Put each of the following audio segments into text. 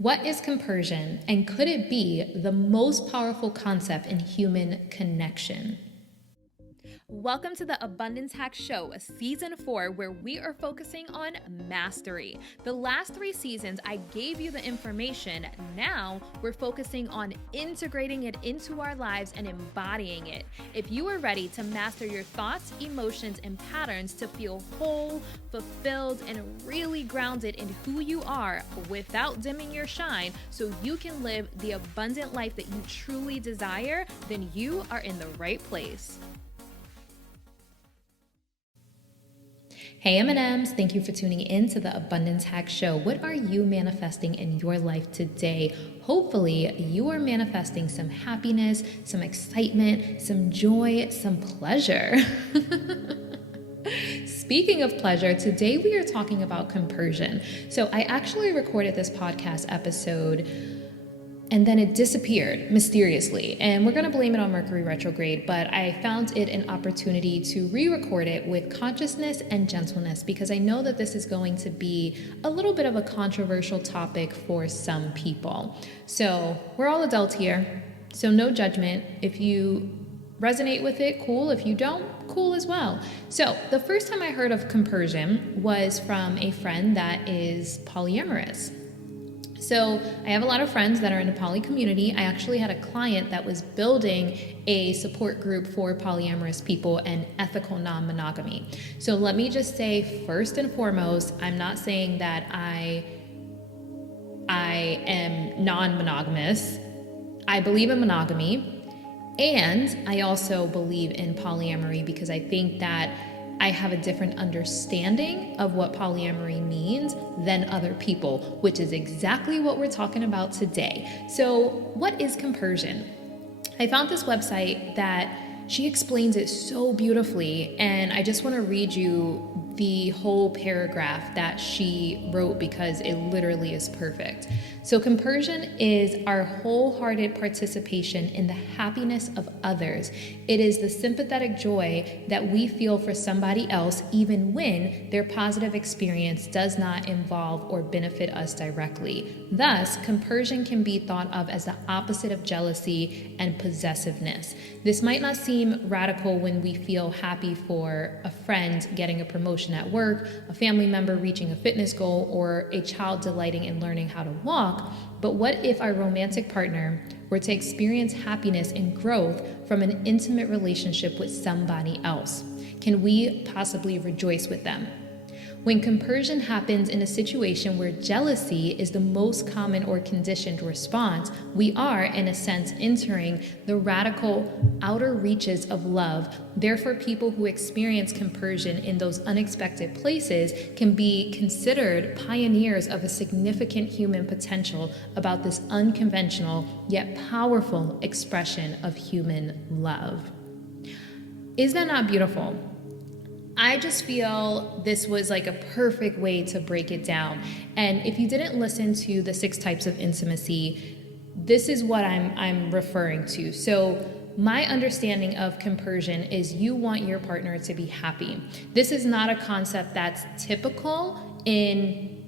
What is compersion, and could it be the most powerful concept in human connection? Welcome to the Abundance Hack Show, Season 4, where we are focusing on mastery. The last 3 seasons, I gave you the information. Now, we're focusing on integrating it into our lives and embodying it. If you are ready to master your thoughts, emotions, and patterns to feel whole, fulfilled, and really grounded in who you are without dimming your shine so you can live the abundant life that you truly desire, then you are in the right place. Hey M&Ms, thank you for tuning in to the Abundance Hack Show. What are you manifesting in your life today? Hopefully you are manifesting some happiness, some excitement, some joy, some pleasure. Speaking of pleasure, today we are talking about compersion. So I actually recorded this podcast episode and then it disappeared mysteriously. And we're going to blame it on Mercury retrograde, but I found it an opportunity to re-record it with consciousness and gentleness because I know that this is going to be a little bit of a controversial topic for some people. So we're all adults here, so no judgment. If you resonate with it, cool. If you don't, cool as well. So the first time I heard of compersion was from a friend that is polyamorous. So I have a lot of friends that are in the poly community. I actually had a client that was building a support group for polyamorous people and ethical non-monogamy. So let me just say, first and foremost, I'm not saying that I am non-monogamous. I believe in monogamy, and I also believe in polyamory because I think that I have a different understanding of what polyamory means than other people, which is exactly what we're talking about today. So what is compersion? I found this website that she explains it so beautifully, and I just want to read you the whole paragraph that she wrote because it literally is perfect. So compersion is our wholehearted participation in the happiness of others. It is the sympathetic joy that we feel for somebody else even when their positive experience does not involve or benefit us directly. Thus, compersion can be thought of as the opposite of jealousy and possessiveness. This might not seem radical when we feel happy for a friend getting a promotion at work, a family member reaching a fitness goal, or a child delighting in learning how to walk. But what if our romantic partner were to experience happiness and growth from an intimate relationship with somebody else? Can we possibly rejoice with them? When compersion happens in a situation where jealousy is the most common or conditioned response, we are, in a sense, entering the radical outer reaches of love. Therefore, people who experience compersion in those unexpected places can be considered pioneers of a significant human potential about this unconventional yet powerful expression of human love. Is that not beautiful? I just feel this was like a perfect way to break it down. And if you didn't listen to the 6 types of intimacy, this is what I'm referring to. So my understanding of compersion is you want your partner to be happy. This is not a concept that's typical in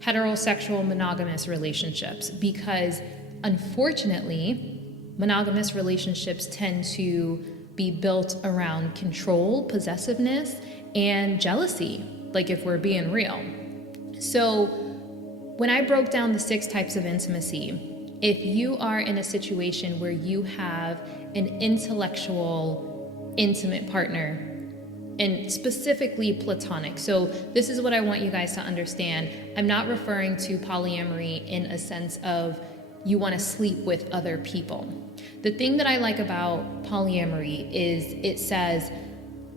heterosexual monogamous relationships because unfortunately, monogamous relationships tend to be built around control, possessiveness, and jealousy, like if we're being real. So when I broke down the 6 types of intimacy, if you are in a situation where you have an intellectual, intimate partner, and specifically platonic. So this is what I want you guys to understand. I'm not referring to polyamory in a sense of you want to sleep with other people. The thing that I like about polyamory is it says,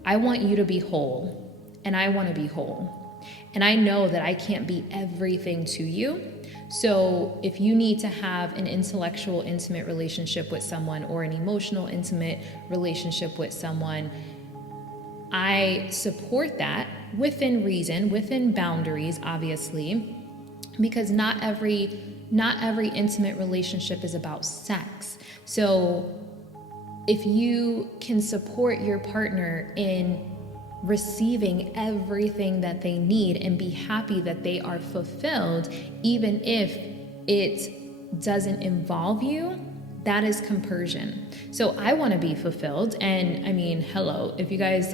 I want you to be whole, and I want to be whole. And I know that I can't be everything to you. So if you need to have an intellectual, intimate relationship with someone or an emotional, intimate relationship with someone, I support that within reason, within boundaries, obviously, because not every intimate relationship is about sex. So if you can support your partner in receiving everything that they need and be happy that they are fulfilled, even if it doesn't involve you, that is compersion. So I want to be fulfilled. And I mean, hello, if you guys,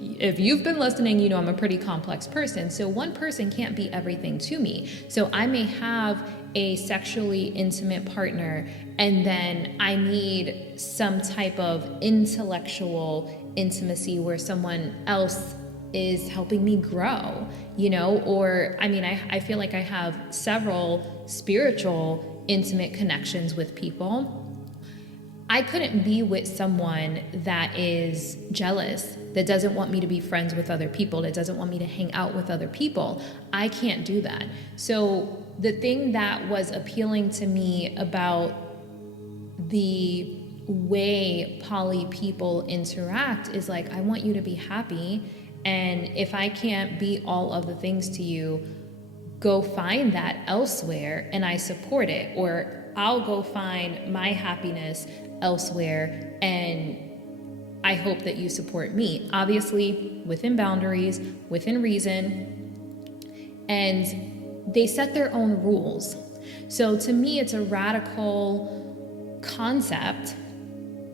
if you've been listening, you know I'm a pretty complex person. So one person can't be everything to me. So I may have a sexually intimate partner, and then I need some type of intellectual intimacy where someone else is helping me grow, you know? Or, I mean, I feel like I have several spiritual intimate connections with people. I couldn't be with someone that is jealous, that doesn't want me to be friends with other people, that doesn't want me to hang out with other people. I can't do that. So the thing that was appealing to me about the way poly people interact is like, I want you to be happy. And if I can't be all of the things to you, go find that elsewhere and I support it. Or I'll go find my happiness elsewhere and I hope that you support me. Obviously, within boundaries, within reason. And they set their own rules. So to me, it's a radical concept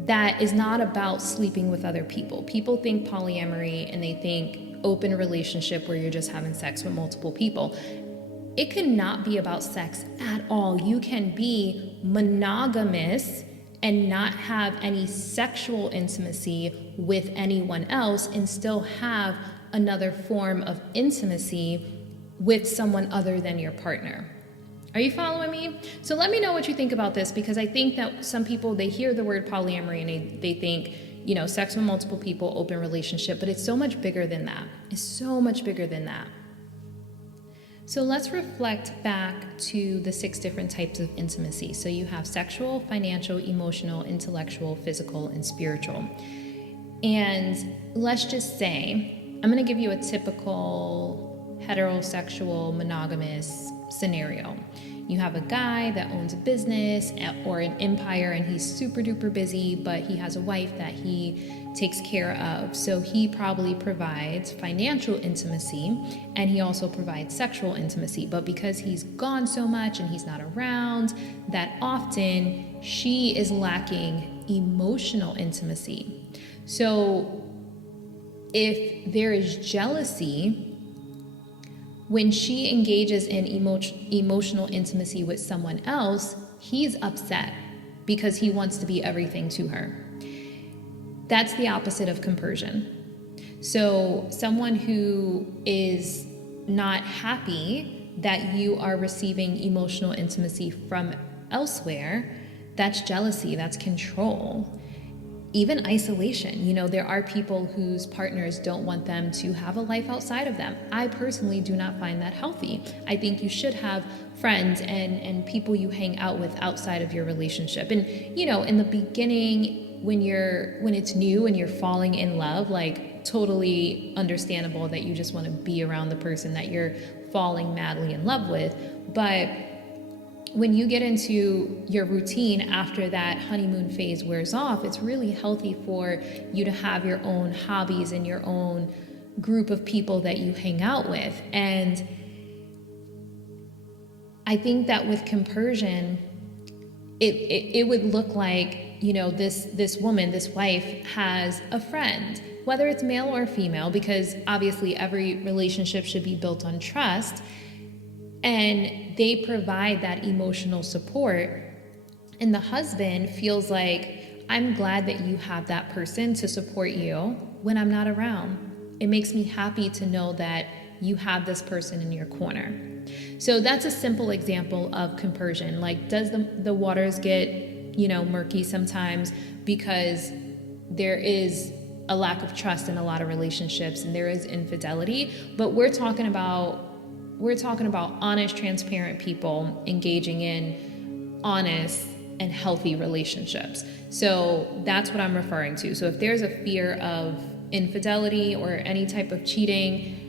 that is not about sleeping with other people. People think polyamory and they think open relationship where you're just having sex with multiple people. It cannot be about sex at all. You can be monogamous and not have any sexual intimacy with anyone else and still have another form of intimacy with someone other than your partner. Are you following me? So let me know what you think about this, because I think that some people, they hear the word polyamory and they think, you know, sex with multiple people, open relationship, but it's so much bigger than that. It's so much bigger than that. So let's reflect back to the 6 different types of intimacy. So you have sexual, financial, emotional, intellectual, physical, and spiritual. And let's just say, I'm going to give you a typical heterosexual monogamous scenario. You have a guy that owns a business or an empire and he's super duper busy, but he has a wife that he takes care of. So he probably provides financial intimacy and he also provides sexual intimacy. But because he's gone so much and he's not around that often, she is lacking emotional intimacy. So if there is jealousy, when she engages in emotional intimacy with someone else, he's upset because he wants to be everything to her. That's the opposite of compersion. So someone who is not happy that you are receiving emotional intimacy from elsewhere, that's jealousy, that's control. Even isolation. You know, there are people whose partners don't want them to have a life outside of them. I personally do not find that healthy. I think you should have friends and people you hang out with outside of your relationship. And, you know, in the beginning, when it's new and you're falling in love, like totally understandable that you just want to be around the person that you're falling madly in love with. But when you get into your routine after that honeymoon phase wears off, it's really healthy for you to have your own hobbies and your own group of people that you hang out with. And I think that with compersion, it would look like, you know, this woman, this wife has a friend, whether it's male or female, because obviously every relationship should be built on trust. And they provide that emotional support. And the husband feels like, I'm glad that you have that person to support you when I'm not around. It makes me happy to know that you have this person in your corner. So that's a simple example of compersion. Like, does the waters get, you know, murky sometimes because there is a lack of trust in a lot of relationships and there is infidelity, but we're talking about honest, transparent people engaging in honest and healthy relationships. So that's what I'm referring to. So if there's a fear of infidelity or any type of cheating,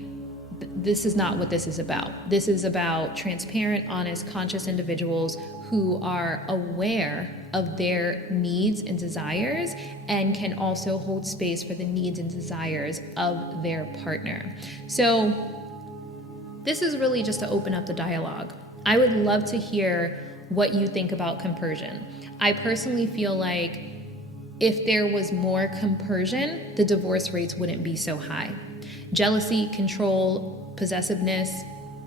this is not what this is about. This is about transparent, honest, conscious individuals who are aware of their needs and desires and can also hold space for the needs and desires of their partner. So this is really just to open up the dialogue. I would love to hear what you think about compersion. I personally feel like if there was more compersion, the divorce rates wouldn't be so high. Jealousy, control, possessiveness,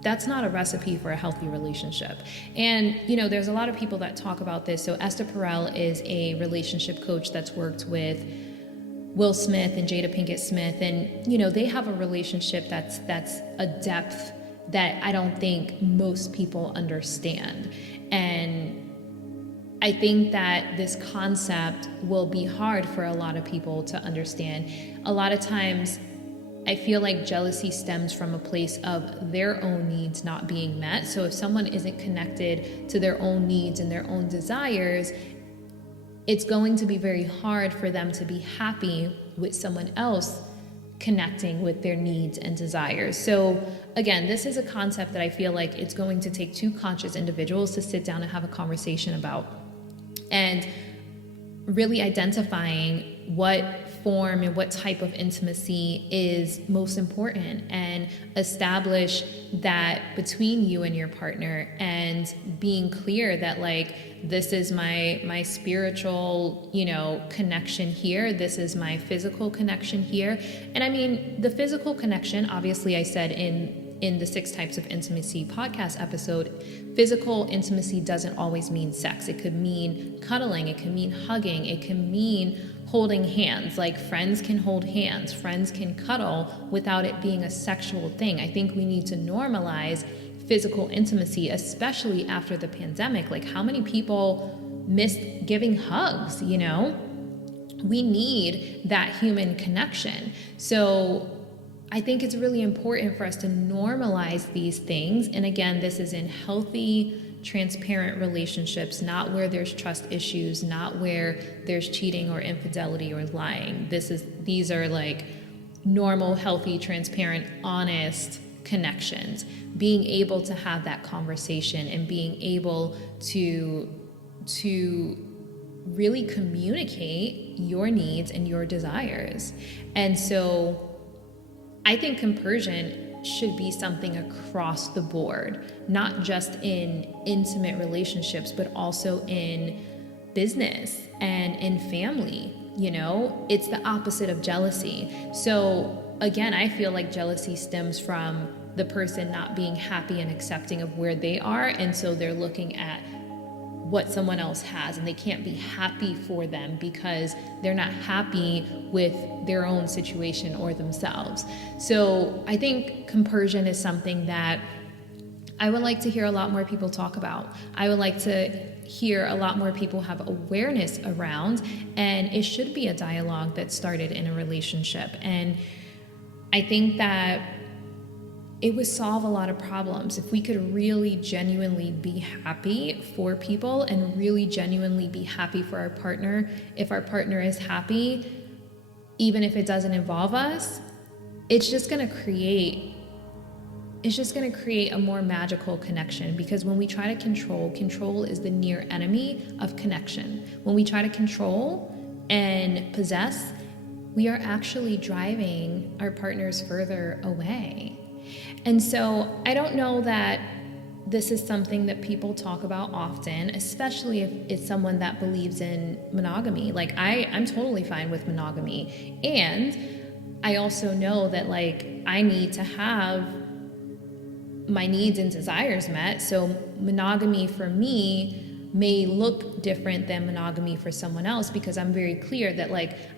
that's not a recipe for a healthy relationship. And, there's a lot of people that talk about this. So Esther Perel is a relationship coach that's worked with Will Smith and Jada Pinkett Smith. And, they have a relationship that's a depth that I don't think most people understand. And I think that this concept will be hard for a lot of people to understand. A lot of times, I feel like jealousy stems from a place of their own needs not being met. So if someone isn't connected to their own needs and their own desires, it's going to be very hard for them to be happy with someone else connecting with their needs and desires. So again, this is a concept that I feel like it's going to take two conscious individuals to sit down and have a conversation about, and really identifying what form and what type of intimacy is most important, and establish that between you and your partner, and being clear that this is my spiritual connection here, this is my physical connection here. And I mean, the physical connection, obviously, I said in the 6 Types of Intimacy podcast episode, physical intimacy doesn't always mean sex. It could mean cuddling, it can mean hugging, it can mean holding hands. Like, friends can hold hands, friends can cuddle without it being a sexual thing. I think we need to normalize physical intimacy, especially after the pandemic. Like, how many people missed giving hugs, We need that human connection. So I think it's really important for us to normalize these things. And again, this is in healthy, transparent relationships, not where there's trust issues, not where there's cheating or infidelity or lying. These are normal, healthy, transparent, honest connections. Being able to have that conversation and being able to really communicate your needs and your desires. And so I think compersion should be something across the board, not just in intimate relationships, but also in business and in family. It's the opposite of jealousy. So again, I feel like jealousy stems from the person not being happy and accepting of where they are. And so they're looking at what someone else has, and they can't be happy for them because they're not happy with their own situation or themselves. So I think compersion is something that I would like to hear a lot more people talk about. I would like to hear a lot more people have awareness around, and it should be a dialogue that started in a relationship. And I think that it would solve a lot of problems if we could really genuinely be happy for people and really genuinely be happy for our partner. If our partner is happy, even if it doesn't involve us, it's just going to create a more magical connection. Because when we try to control is the near enemy of connection. When we try to control and possess, we are actually driving our partners further away. And so I don't know that this is something that people talk about often, especially if it's someone that believes in monogamy. I'm totally fine with monogamy. And I also know that I need to have my needs and desires met. So monogamy for me may look different than monogamy for someone else, because I'm very clear that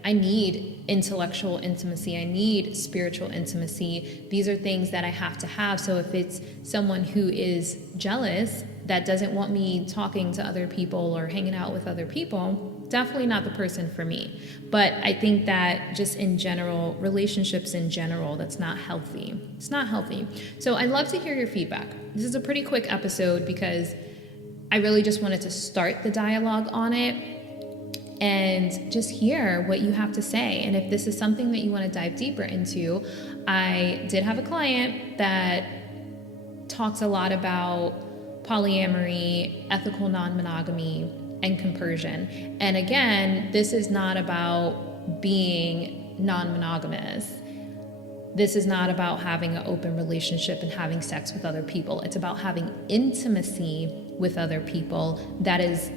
I need intellectual intimacy, I need spiritual intimacy. These are things that I have to have. So if it's someone who is jealous, that doesn't want me talking to other people or hanging out with other people, definitely not the person for me. But I think that just in general, relationships in general, that's not healthy. It's not healthy. So I'd love to hear your feedback. This is a pretty quick episode because I really just wanted to start the dialogue on it and just hear what you have to say. And if this is something that you want to dive deeper into, I did have a client that talks a lot about polyamory, ethical non-monogamy, and compersion. And again, this is not about being non-monogamous. this is not about having an open relationship and having sex with other people. It's about having intimacy with other people that is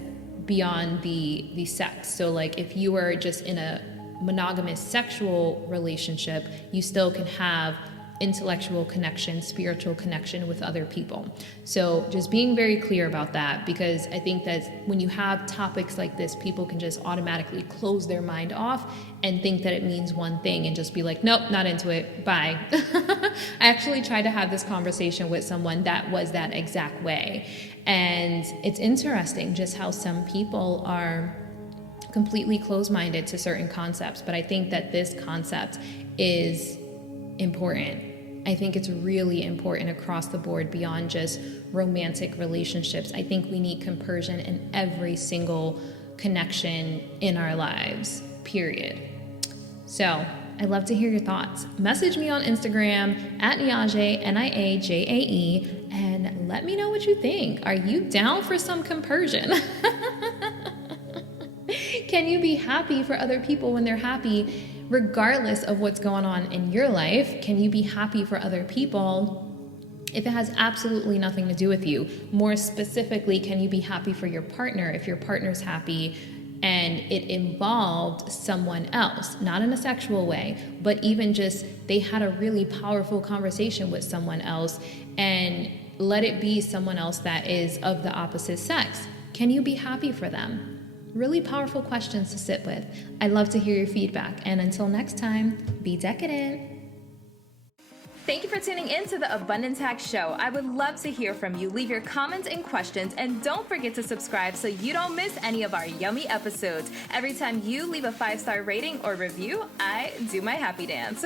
beyond the sex. So like if you are just in a monogamous sexual relationship, you still can have intellectual connection, spiritual connection with other people. So just being very clear about that, because I think that when you have topics like this, people can just automatically close their mind off and think that it means one thing and just be like, nope, not into it, bye. I actually tried to have this conversation with someone that was that exact way. And it's interesting just how some people are completely closed-minded to certain concepts. But I think that this concept is important. I think it's really important across the board beyond just romantic relationships. I think we need compersion in every single connection in our lives, period. So I'd love to hear your thoughts. Message me on Instagram at Niajae, Niajae, and let me know what you think. Are you down for some compersion? Can you be happy for other people when they're happy? Regardless of what's going on in your life, can you be happy for other people if it has absolutely nothing to do with you? More specifically, can you be happy for your partner if your partner's happy and it involved someone else, not in a sexual way, but even just they had a really powerful conversation with someone else, and let it be someone else that is of the opposite sex? Can you be happy for them? Really powerful questions to sit with. I'd love to hear your feedback. And until next time, be decadent. Thank you for tuning in to the Abundance Hack Show. I would love to hear from you. Leave your comments and questions, and don't forget to subscribe so you don't miss any of our yummy episodes. Every time you leave a 5-star rating or review, I do my happy dance.